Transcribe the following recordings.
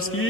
Kowalski.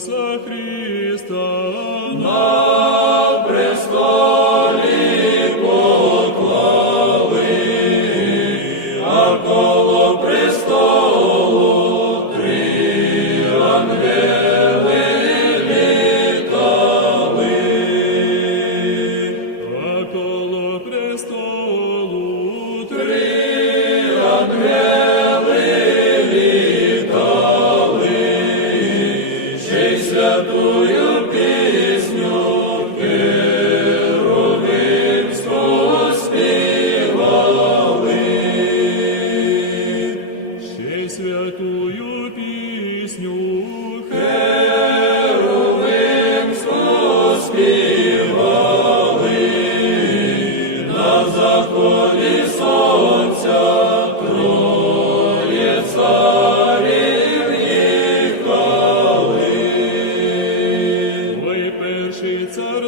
Иисуса Христа. святую пісню. Херовим співали, на заході сонця троє царів і. Ой, перший цар